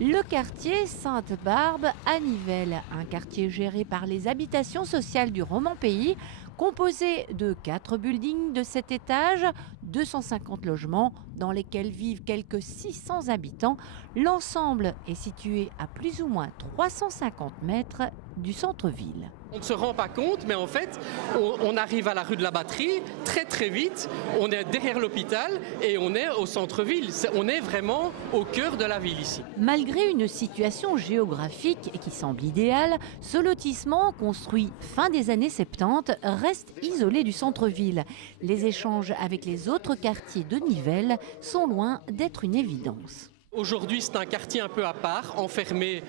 Le quartier Sainte-Barbe à Nivelles, un quartier géré par les habitations sociales du Roman-Pays, composé de 4 buildings de 7 étages, 250 logements dans lesquels vivent quelques 600 habitants. L'ensemble est situé à plus ou moins 350 mètres du centre-ville. On ne se rend pas compte, mais en fait, on arrive à la rue de la Batterie très très vite. On est derrière l'hôpital et on est au centre-ville. On est vraiment au cœur de la ville ici. Malgré une situation géographique qui semble idéale, ce lotissement, construit fin des années 70, reste isolé du centre-ville. Les échanges avec les autres quartiers de Nivelles sont loin d'être une évidence. Aujourd'hui, c'est un quartier un peu à part, enfermé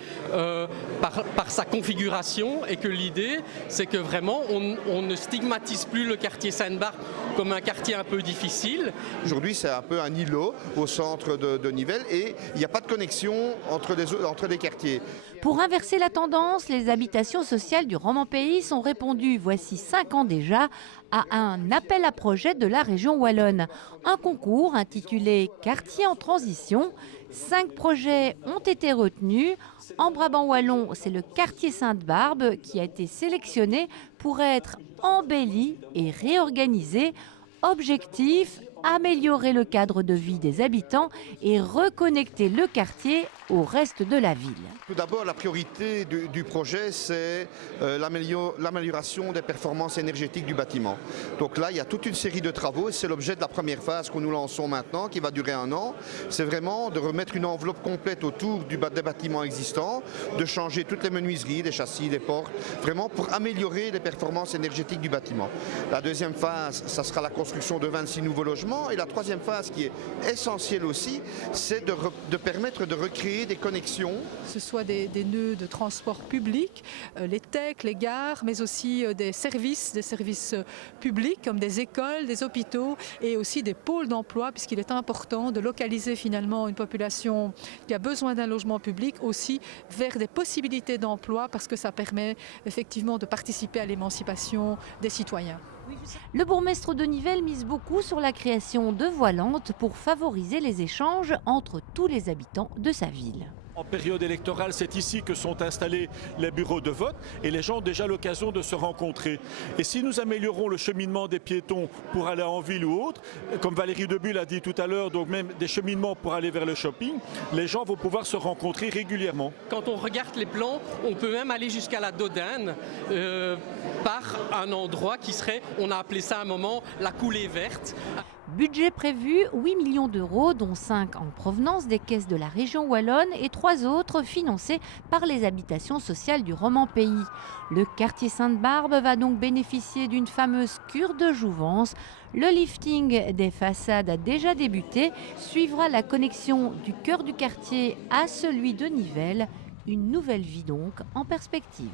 par sa configuration, et que l'idée, c'est que vraiment, on ne stigmatise plus le quartier Sainte-Barbe comme un quartier un peu difficile. Aujourd'hui, c'est un peu un îlot au centre de Nivelles et il n'y a pas de connexion entre les quartiers. Pour inverser la tendance, les habitations sociales du Roman-Pays sont répondues, voici 5 ans déjà, à un appel à projet de la région wallonne. Un concours intitulé « Quartier en transition ». 5 projets ont été retenus. En Brabant wallon, c'est le quartier Sainte-Barbe qui a été sélectionné pour être embelli et réorganisé. Objectif, améliorer le cadre de vie des habitants et reconnecter le quartier au reste de la ville. Tout d'abord, la priorité du projet, c'est l'amélioration des performances énergétiques du bâtiment. Donc là, il y a toute une série de travaux et c'est l'objet de la première phase que nous lançons maintenant, qui va durer 1 an. C'est vraiment de remettre une enveloppe complète autour des bâtiments existants, de changer toutes les menuiseries, les châssis, les portes, vraiment pour améliorer les performances énergétiques du bâtiment. La deuxième phase, ça sera la construction de 26 nouveaux logements. Et la troisième phase, qui est essentielle aussi, c'est de permettre de recréer des connexions. Que ce soit des nœuds de transport public, les techs, les gares, mais aussi des services publics comme des écoles, des hôpitaux et aussi des pôles d'emploi, puisqu'il est important de localiser finalement une population qui a besoin d'un logement public aussi vers des possibilités d'emploi, parce que ça permet effectivement de participer à l'émancipation des citoyens. Le bourgmestre de Nivelles mise beaucoup sur la création de voilantes pour favoriser les échanges entre tous les habitants de sa ville. En période électorale, c'est ici que sont installés les bureaux de vote et les gens ont déjà l'occasion de se rencontrer. Et si nous améliorons le cheminement des piétons pour aller en ville ou autre, comme Valérie Debulle a dit tout à l'heure, donc même des cheminements pour aller vers le shopping, les gens vont pouvoir se rencontrer régulièrement. Quand on regarde les plans, on peut même aller jusqu'à la Dodane par un endroit qui serait, on a appelé ça à un moment, la coulée verte. Budget prévu, 8 millions d'euros, dont 5 en provenance des caisses de la région wallonne et 3 autres financés par les habitations sociales du Roman-Pays. Le quartier Sainte-Barbe va donc bénéficier d'une fameuse cure de jouvence. Le lifting des façades a déjà débuté. Suivra la connexion du cœur du quartier à celui de Nivelles. Une nouvelle vie donc en perspective.